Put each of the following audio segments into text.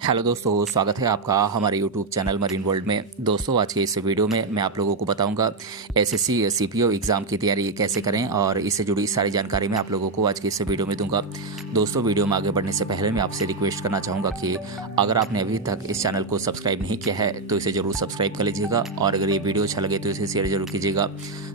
Hello दोस्तों, स्वागत है आपका हमारे यूट्यूब चैनल मरीन वर्ल्ड में। दोस्तों, आज के इस वीडियो में मैं आप लोगों को बताऊंगा एसएससी सीपीओ एग्ज़ाम की तैयारी कैसे करें और इससे जुड़ी सारी जानकारी मैं आप लोगों को आज के इस वीडियो में दूंगा। दोस्तों, वीडियो में आगे बढ़ने से पहले मैं आपसे रिक्वेस्ट करना चाहूँगा कि अगर आपने अभी तक इस चैनल को सब्सक्राइब नहीं किया है तो इसे ज़रूर सब्सक्राइब कर लीजिएगा और अगर ये वीडियो अच्छा लगे तो इसे शेयर जरूर कीजिएगा।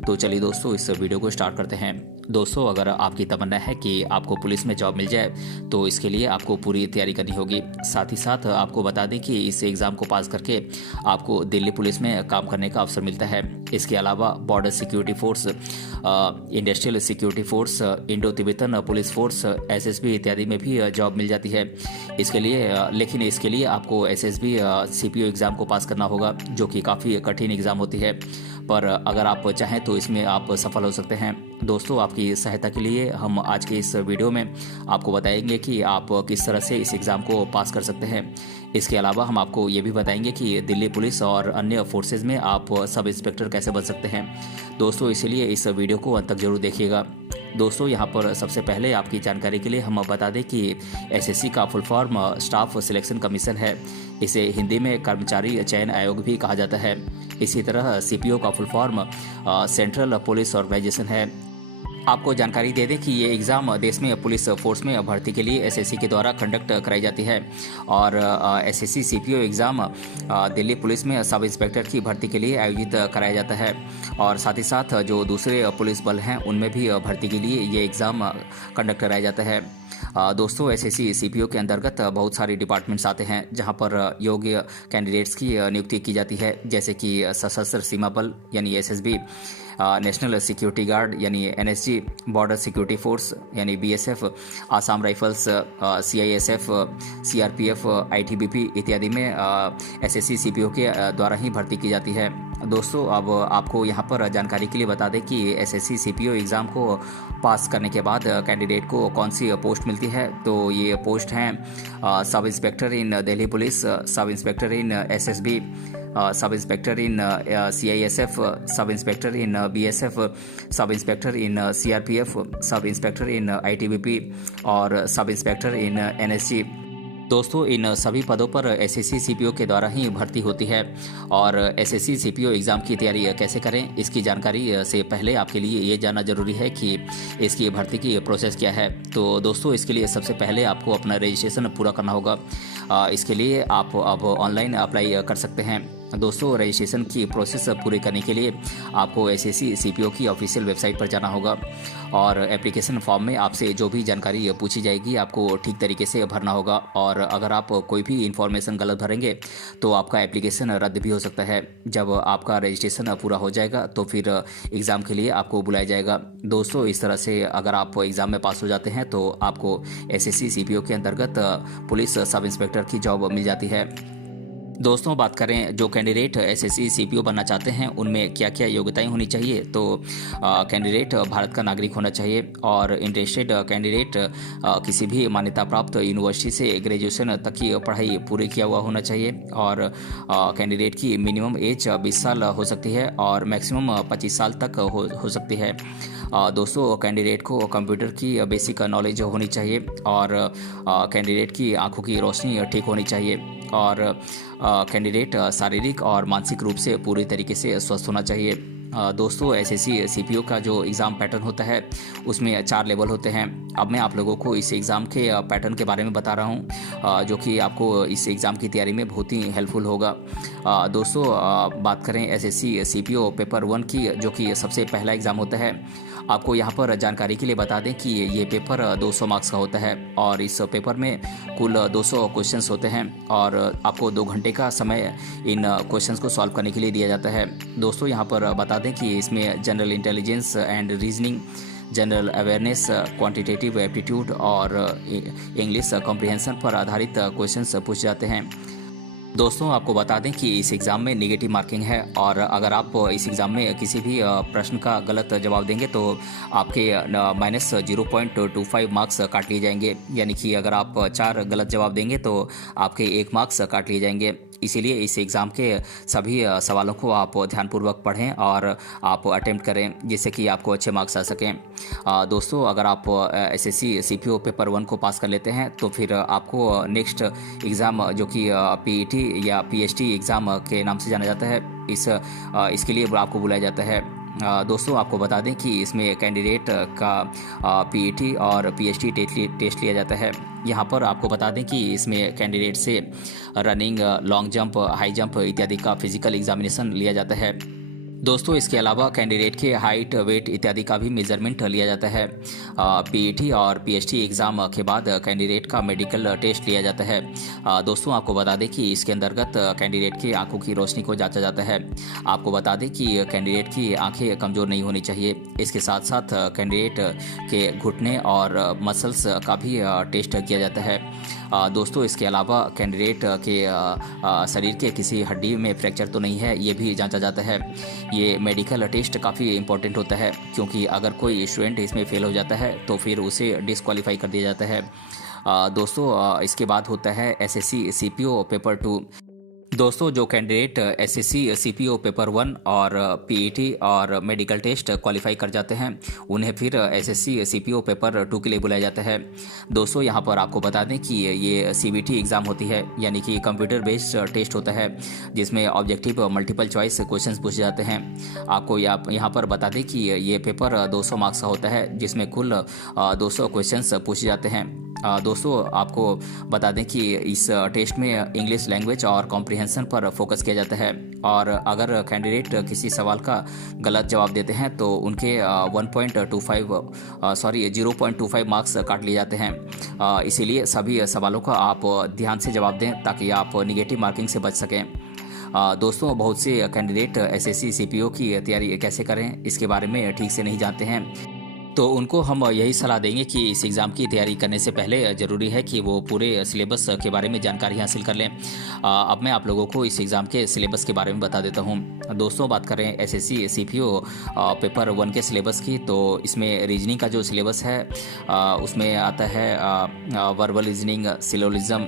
तो चलिए दोस्तों, इस वीडियो को स्टार्ट करते हैं। दोस्तों, अगर आपकी तमन्ना है कि आपको पुलिस में जॉब मिल जाए तो इसके लिए आपको पूरी तैयारी करनी होगी। साथ ही साथ आपको बता दें कि इस एग्ज़ाम को पास करके आपको दिल्ली पुलिस में काम करने का अवसर मिलता है। इसके अलावा border security force, industrial security force, Indo Tibetan police force, SSB इत्यादि में भी जॉब मिल जाती है। लेकिन इसके लिए आपको एसएसबी सीपीओ एग्ज़ाम को पास करना होगा, जो कि काफ़ी कठिन एग्ज़ाम होती है, पर अगर आप चाहें तो इसमें आप सफल हो सकते हैं। दोस्तों, आपकी सहायता के लिए हम आज के इस वीडियो में आपको बताएंगे कि आप किस तरह से इस एग्ज़ाम को पास कर सकते हैं। इसके अलावा हम आपको ये भी बताएंगे कि दिल्ली पुलिस और अन्य फोर्सेज में आप सब इंस्पेक्टर कैसे बन सकते हैं। दोस्तों, इसीलिए इस वीडियो को अंत तक जरूर देखिएगा। दोस्तों, यहाँ पर सबसे पहले आपकी जानकारी के लिए हम बता दें कि एसएससी का full form staff selection commission है। इसे हिंदी में कर्मचारी चयन आयोग भी कहा जाता है। इसी तरह सीपीओ का full form central police organisation है। आपको जानकारी दे दें कि ये एग्ज़ाम देश में पुलिस फोर्स में भर्ती के लिए एसएससी के द्वारा कंडक्ट कराई जाती है और SSC CPO exam Delhi police में सब इंस्पेक्टर की भर्ती के लिए आयोजित कराया जाता है और साथ ही साथ जो दूसरे पुलिस बल हैं उनमें भी भर्ती के लिए ये एग्ज़ाम कंडक्ट कराया जाता है। दोस्तों, एसएससी सीपीओ के अंतर्गत बहुत सारे डिपार्टमेंट्स आते हैं जहां पर योग्य कैंडिडेट्स की नियुक्ति की जाती है, जैसे कि सशस्त्र सीमा बल यानी एसएसबी, नेशनल सिक्योरिटी गार्ड यानी एनएसजी, बॉर्डर सिक्योरिटी फोर्स यानी BSF, Assam rifles, CISF, CRPF, ITBP इत्यादि में एसएससी सीपीओ के द्वारा ही भर्ती की जाती है। दोस्तों, अब आपको यहाँ पर जानकारी के लिए बता दें कि एसएससी सीपीओ एग्ज़ाम को पास करने के बाद कैंडिडेट को कौन सी पोस्ट मिलती है। तो ये पोस्ट हैं सब इंस्पेक्टर इन दिल्ली पुलिस, सब इंस्पेक्टर इन एसएसबी, सब इंस्पेक्टर इन सीआईएसएफ, सब इंस्पेक्टर इन बीएसएफ, सब इंस्पेक्टर इन सीआरपीएफ, सब इंस्पेक्टर इन आईटीबीपी और सब इंस्पेक्टर इन एनएसजी। दोस्तों, इन सभी पदों पर एसएससी सीपीओ के द्वारा ही भर्ती होती है और एसएससी सीपीओ एग्ज़ाम की तैयारी कैसे करें इसकी जानकारी से पहले आपके लिए ये जानना जरूरी है कि इसकी भर्ती की प्रोसेस क्या है। तो दोस्तों, इसके लिए सबसे पहले आपको अपना रजिस्ट्रेशन पूरा करना होगा। इसके लिए आप अब ऑनलाइन अप्लाई कर सकते हैं। दोस्तों, रजिस्ट्रेशन की प्रोसेस पूरी करने के लिए आपको एसएससी सीपीओ की ऑफिशियल वेबसाइट पर जाना होगा और एप्लीकेशन फॉर्म में आपसे जो भी जानकारी पूछी जाएगी आपको ठीक तरीके से भरना होगा और अगर आप कोई भी इन्फॉर्मेशन गलत भरेंगे तो आपका एप्लीकेशन रद्द भी हो सकता है। जब आपका रजिस्ट्रेशन पूरा हो जाएगा तो फिर एग्ज़ाम के लिए आपको बुलाया जाएगा। दोस्तों, इस तरह से अगर आप एग्ज़ाम में पास हो जाते हैं तो आपको एसएससी सीपीओ के अंतर्गत पुलिस सब इंस्पेक्टर की जॉब मिल जाती है। दोस्तों, बात करें जो कैंडिडेट एसएससी सीपीओ बनना चाहते हैं उनमें क्या क्या योग्यताएं होनी चाहिए। तो कैंडिडेट भारत का नागरिक होना चाहिए और इंटरेस्टेड कैंडिडेट किसी भी मान्यता प्राप्त यूनिवर्सिटी से ग्रेजुएशन तक की पढ़ाई पूरी किया हुआ होना चाहिए और कैंडिडेट की मिनिमम एज 20 साल हो सकती है और मैक्सिमम 25 साल तक हो सकती है। दोस्तों, कैंडिडेट को कंप्यूटर की बेसिक नॉलेज होनी चाहिए और कैंडिडेट की आंखों की रोशनी ठीक होनी चाहिए और कैंडिडेट शारीरिक और मानसिक रूप से पूरी तरीके से स्वस्थ होना चाहिए। दोस्तों, एसएससी सीपीओ का जो एग्ज़ाम पैटर्न होता है उसमें 4 लेवल होते हैं। अब मैं आप लोगों को इस एग्ज़ाम के पैटर्न के बारे में बता रहा हूं जो कि आपको इस एग्ज़ाम की तैयारी में बहुत ही हेल्पफुल होगा। दोस्तों, बात करें एसएससी सीपीओ पेपर 1 की, जो कि सबसे पहला एग्ज़ाम होता है। आपको यहाँ पर जानकारी के लिए बता दें कि ये पेपर 200 मार्क्स का होता है और इस पेपर में कुल 200 क्वेश्चंस होते हैं और आपको 2 घंटे का समय इन क्वेश्चंस को सॉल्व करने के लिए दिया जाता है। दोस्तों, यहाँ पर बता दें कि इसमें general intelligence and reasoning, general awareness, quantitative aptitude और इंग्लिश कॉम्प्रिहेंशन पर आधारित क्वेश्चंस पूछे जाते हैं। दोस्तों आपको बता दें कि इस एग्ज़ाम में नेगेटिव मार्किंग है और अगर आप इस एग्ज़ाम में किसी भी प्रश्न का गलत जवाब देंगे तो आपके -0.25 मार्क्स काट लिए जाएंगे। यानी कि अगर आप 4 गलत जवाब देंगे तो आपके 1 मार्क्स काट लिए जाएंगे। इसीलिए इस एग्ज़ाम के सभी सवालों को आप ध्यानपूर्वक पढ़ें और आप अटेम्प्ट करें जिससे कि आपको अच्छे मार्क्स आ सकें। दोस्तों अगर आप एसएससी सीपीओ पेपर 1 को पास कर लेते हैं तो फिर आपको नेक्स्ट एग्ज़ाम जो कि पीईटी या पीएचडी एग्ज़ाम के नाम से जाना जाता है इसके लिए आपको बुलाया जाता है। दोस्तों आपको बता दें कि इसमें कैंडिडेट का पीईटी और पीएचडी टेस्ट लिया जाता है। यहाँ पर आपको बता दें कि इसमें कैंडिडेट से running, long jump, high jump इत्यादि का फिजिकल एग्जामिनेशन लिया जाता है। दोस्तों इसके अलावा कैंडिडेट के हाइट, वेट इत्यादि का भी मेजरमेंट लिया जाता है। पीईटी और पीएचडी एग्ज़ाम के बाद कैंडिडेट का मेडिकल टेस्ट लिया जाता है। दोस्तों आपको बता दें कि इसके अंतर्गत कैंडिडेट की आंखों की रोशनी को जांचा जाता है। आपको बता दें कि कैंडिडेट की आंखें कमज़ोर नहीं होनी चाहिए। इसके साथ साथ कैंडिडेट के घुटने और मसल्स का भी टेस्ट किया जाता है। दोस्तों इसके अलावा कैंडिडेट के शरीर के किसी हड्डी में फ्रैक्चर तो नहीं है, ये भी जांचा जाता है। ये मेडिकल टेस्ट काफ़ी इंपॉर्टेंट होता है क्योंकि अगर कोई स्टूडेंट इसमें फेल हो जाता है तो फिर उसे डिस्क्वालीफाई कर दिया जाता है। दोस्तों इसके बाद होता है एसएससी सीपीओ पेपर 2। दोस्तों जो कैंडिडेट एसएससी सीपीओ पेपर 1 और पीईटी और मेडिकल टेस्ट क्वालिफाई कर जाते हैं उन्हें फिर एसएससी सीपीओ पेपर 2 के लिए बुलाया जाता है। दोस्तों यहाँ पर आपको बता दें कि ये सीबीटी एग्ज़ाम होती है, यानी कि कंप्यूटर बेस्ड टेस्ट होता है जिसमें ऑब्जेक्टिव मल्टीपल चॉइस क्वेश्चंस पूछे जाते हैं। आपको यहाँ पर बता दें कि ये पेपर 200 मार्क्स का होता है जिसमें कुल 200 क्वेश्चंस पूछे जाते हैं। दोस्तों आपको बता दें कि इस टेस्ट में इंग्लिश लैंग्वेज और कॉम्प्रिहेंशन पर फोकस किया जाता है और अगर कैंडिडेट किसी सवाल का गलत जवाब देते हैं तो उनके 0.25 मार्क्स काट लिए जाते हैं। इसीलिए सभी सवालों का आप ध्यान से जवाब दें ताकि आप निगेटिव मार्किंग से बच सकें। दोस्तों बहुत से कैंडिडेट एसएससी सीपीओ की तैयारी कैसे करें इसके बारे में ठीक से नहीं जानते हैं, तो उनको हम यही सलाह देंगे कि इस एग्ज़ाम की तैयारी करने से पहले ज़रूरी है कि वो पूरे सिलेबस के बारे में जानकारी हासिल कर लें। अब मैं आप लोगों को इस एग्ज़ाम के सिलेबस के बारे में बता देता हूँ। दोस्तों बात करें एसएससी सीपीओ पेपर 1 के सिलेबस की, तो इसमें रीजनिंग का जो सिलेबस है उसमें आता है verbal reasoning, syllogism,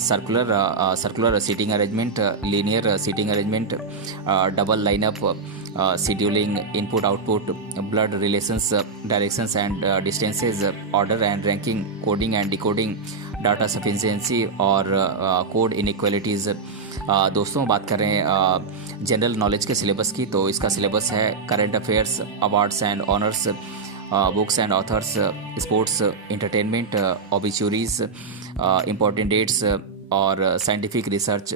circular seating arrangement, linear seating arrangement, double lineup, scheduling, input output, blood relations, directions and distances, order and ranking, coding and decoding, data sufficiency और कोड इनइक्वालिटीज़। दोस्तों बात करें जनरल नॉलेज के syllabus की, तो इसका syllabus है current affairs, awards and honours, books and authors, sports, entertainment, obituaries, important dates और साइंटिफिक रिसर्च।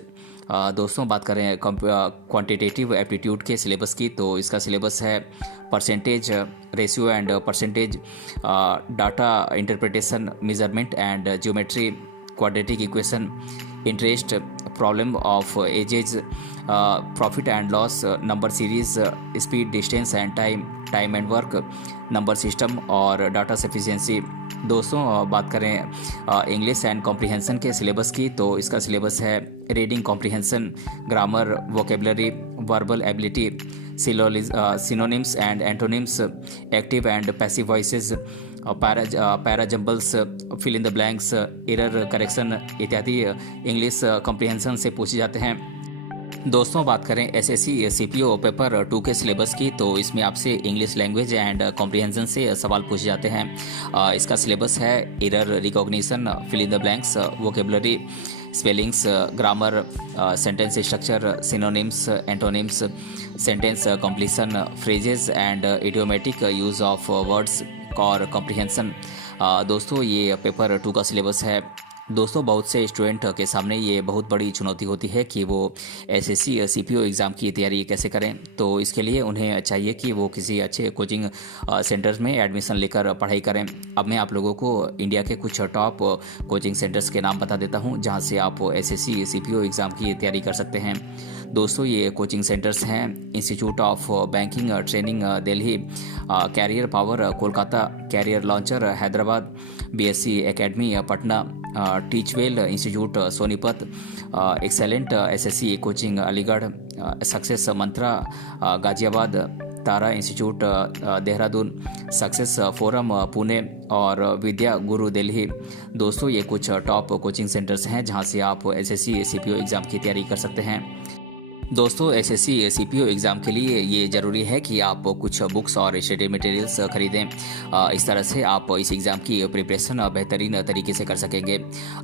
दोस्तों बात करें क्वांटिटेटिव एप्टीट्यूड के सिलेबस की, तो इसका सिलेबस है percentage, ratio and percentage, data interpretation, measurement and geometry, quadratic equation, interest, problem of ages, profit and loss, number series, speed, distance and time and work, number system और data sufficiency. दोस्तों बात करें English and comprehension के syllabus की, तो इसका syllabus है reading comprehension, grammar, vocabulary, verbal ability, synonyms and antonyms, active and passive voices, parajumbles, fill in the blanks, error correction इत्यादि इंग्लिश कॉम्प्रिहेंशन से पूछे जाते हैं। दोस्तों बात करें एसएससी सीपीओ पेपर 2 के सिलेबस की, तो इसमें आपसे इंग्लिश लैंग्वेज एंड कॉम्प्रिहेंशन से सवाल पूछे जाते हैं। इसका सिलेबस है error recognition, fill in the blanks, vocabulary, spellings, grammar, sentence structure, synonyms, antonyms, sentence completion, phrases and idiomatic use of words और कॉम्प्रिहेंशन। दोस्तों ये पेपर 2 का सिलेबस है। दोस्तों बहुत से स्टूडेंट के सामने ये बहुत बड़ी चुनौती होती है कि वो एसएससी सीपीओ एग्ज़ाम की तैयारी कैसे करें, तो इसके लिए उन्हें चाहिए कि वो किसी अच्छे कोचिंग सेंटर्स में एडमिशन लेकर पढ़ाई करें। अब मैं आप लोगों को इंडिया के कुछ टॉप कोचिंग सेंटर्स के नाम बता देता हूं जहां से आप एसएससी सीपीओ एग्ज़ाम की तैयारी कर सकते हैं। दोस्तों ये कोचिंग सेंटर्स हैं institute of banking training Delhi, career power Kolkata, career launcher Hyderabad, BSC academy Patna, Teachwell institute Sonipat, excellent SSC coaching Aligarh, success Mantra Ghaziabad, Tara institute Dehradun, success forum Pune और विद्या गुरु दिल्ली। दोस्तों ये कुछ टॉप कोचिंग सेंटर्स हैं जहां से आप एसएससी सीपीओ एग्ज़ाम की तैयारी कर सकते हैं। दोस्तों एसएससी सीपीओ एग्ज़ाम के लिए ये ज़रूरी है कि आप कुछ बुक्स और स्टडी मटेरियल्स खरीदें। इस तरह से आप इस एग्ज़ाम की प्रिपरेशन बेहतरीन तरीके से कर सकेंगे।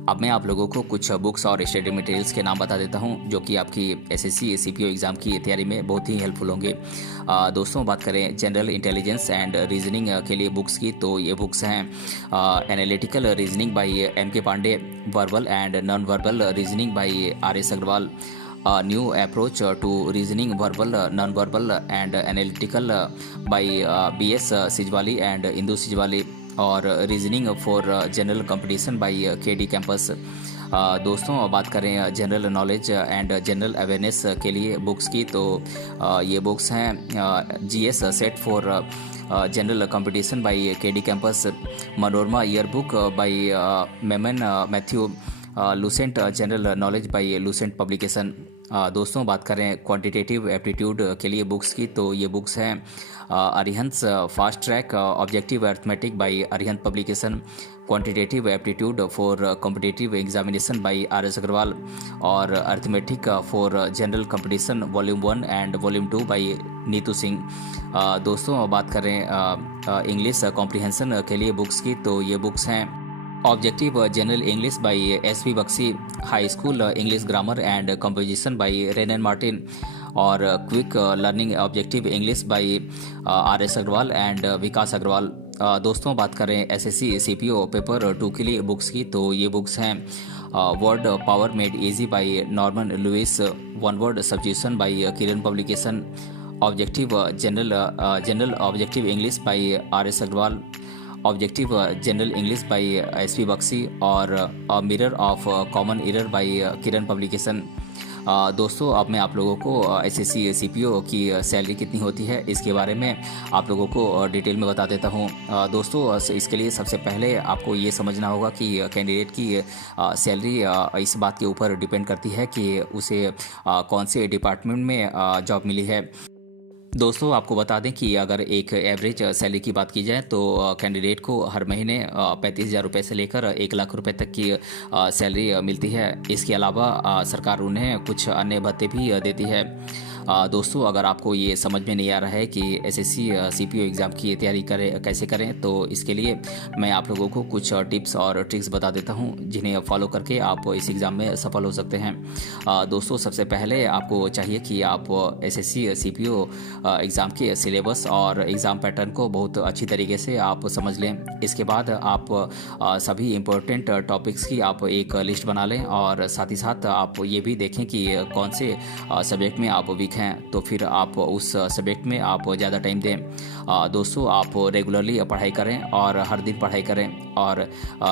अब मैं आप लोगों को कुछ बुक्स और स्टडी मटेरियल्स के नाम बता देता हूं जो कि आपकी एसएससी सीपीओ एग्ज़ाम की तैयारी में बहुत ही हेल्पफुल होंगे। दोस्तों बात करें जनरल इंटेलिजेंस एंड रीजनिंग के लिए बुक्स की, तो ये बुक्स हैं analytical reasoning by MK Pandey, verbal and non verbal reasoning by RS Agarwal, new approach to reasoning verbal non verbal and analytical by BS Sijwali and Indu Sijwali, और reasoning for general competition by KD campus. दोस्तों बात करें general knowledge and general awareness के लिए books की, तो ये books हैं GS set for general competition by KD campus, Manorama year book by Mammen Matthew, Lucent general knowledge by Lucent publication. दोस्तों बात करें क्वांटिटेटिव एप्टीट्यूड के लिए बुक्स की, तो ये बुक्स हैं Arihant fast track objective arithmetic by Arihant publication, quantitative aptitude for competitive examination by RS Agarwal, और arithmetic for general competition volume 1 and volume 2 by Neetu Singh. दोस्तों बात करें इंग्लिश कॉम्प्रिहेंशन के लिए बुक्स की, तो ये बुक्स हैं objective general English by SV Bakshi, high school English grammar and composition by Wren Martin, और quick learning objective English by RS Agarwal and Vikas Agarwal. दोस्तों बात करें SSC CPO पेपर 2 के लिए बुक्स की, तो ये बुक्स हैं word power made easy by Norman Lewis, one word substitution by Kiran publication, objective general objective English by RS Agarwal, objective general English by SP Bakshi, और mirror of common error by Kiran publication. दोस्तों अब मैं आप लोगों को SSC CPO की salary कितनी होती है इसके बारे में आप लोगों को डिटेल में बता देता हूं। दोस्तों इसके लिए सबसे पहले आपको ये समझना होगा कि कैंडिडेट की सैलरी इस बात के ऊपर डिपेंड करती है कि उसे कौन से डिपार्टमेंट में जॉब मिली है। दोस्तों आपको बता दें कि अगर एक एवरेज सैलरी की बात की जाए तो कैंडिडेट को हर महीने 35,000 रुपये से लेकर 1 लाख रुपए तक की सैलरी मिलती है। इसके अलावा सरकार उन्हें कुछ अन्य भत्ते भी देती है। दोस्तों अगर आपको ये समझ में नहीं आ रहा है कि SSC CPO एग्ज़ाम की तैयारी कैसे करें, तो इसके लिए मैं आप लोगों को कुछ टिप्स और ट्रिक्स बता देता हूं जिन्हें फॉलो करके आप इस एग्ज़ाम में सफल हो सकते हैं। दोस्तों सबसे पहले आपको चाहिए कि आप SSC CPO एग्ज़ाम के सिलेबस और एग्ज़ाम पैटर्न को बहुत अच्छी तरीके से आप समझ लें। इसके बाद आप सभी इम्पोर्टेंट टॉपिक्स की आप एक लिस्ट बना लें, और साथ ही साथ आप ये भी देखें कि कौन से सब्जेक्ट में आप वीक हैं, तो फिर आप उस सब्जेक्ट में आप ज़्यादा टाइम दें। दोस्तों आप रेगुलरली पढ़ाई करें और हर दिन पढ़ाई करें। और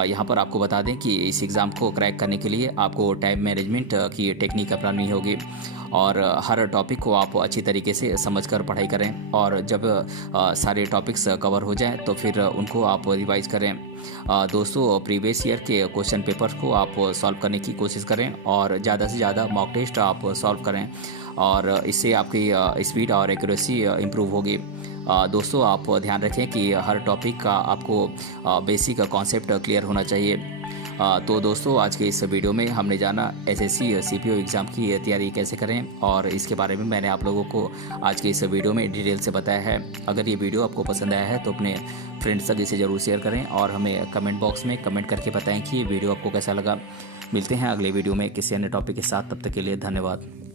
यहाँ पर आपको बता दें कि इस एग्ज़ाम को क्रैक करने के लिए आपको टाइम मैनेजमेंट की टेक्निक अपनानी होगी, और हर टॉपिक को आप अच्छी तरीके से समझकर पढ़ाई करें, और जब सारे टॉपिक्स कवर हो जाएं तो फिर उनको आप रिवाइज करें। दोस्तों प्रीवियस ईयर के क्वेश्चन पेपर को आप सॉल्व करने की कोशिश करें, और ज़्यादा से ज़्यादा मॉक टेस्ट आप सॉल्व करें, और इससे आपकी स्पीड और एक्यूरेसी इम्प्रूव होगी। दोस्तों आप ध्यान रखें कि हर टॉपिक का आपको बेसिक कॉन्सेप्ट क्लियर होना चाहिए। तो दोस्तों आज के इस वीडियो में हमने जाना SSC CPO एग्ज़ाम की तैयारी कैसे करें, और इसके बारे में मैंने आप लोगों को आज के इस वीडियो में डिटेल से बताया है। अगर ये वीडियो आपको पसंद आया है तो अपने फ्रेंड्स तक इसे ज़रूर शेयर करें, और हमें कमेंट बॉक्स में कमेंट करके बताएं कि ये वीडियो आपको कैसा लगा। मिलते हैं अगले वीडियो में किसी अन्य टॉपिक के साथ, तब तक के लिए धन्यवाद।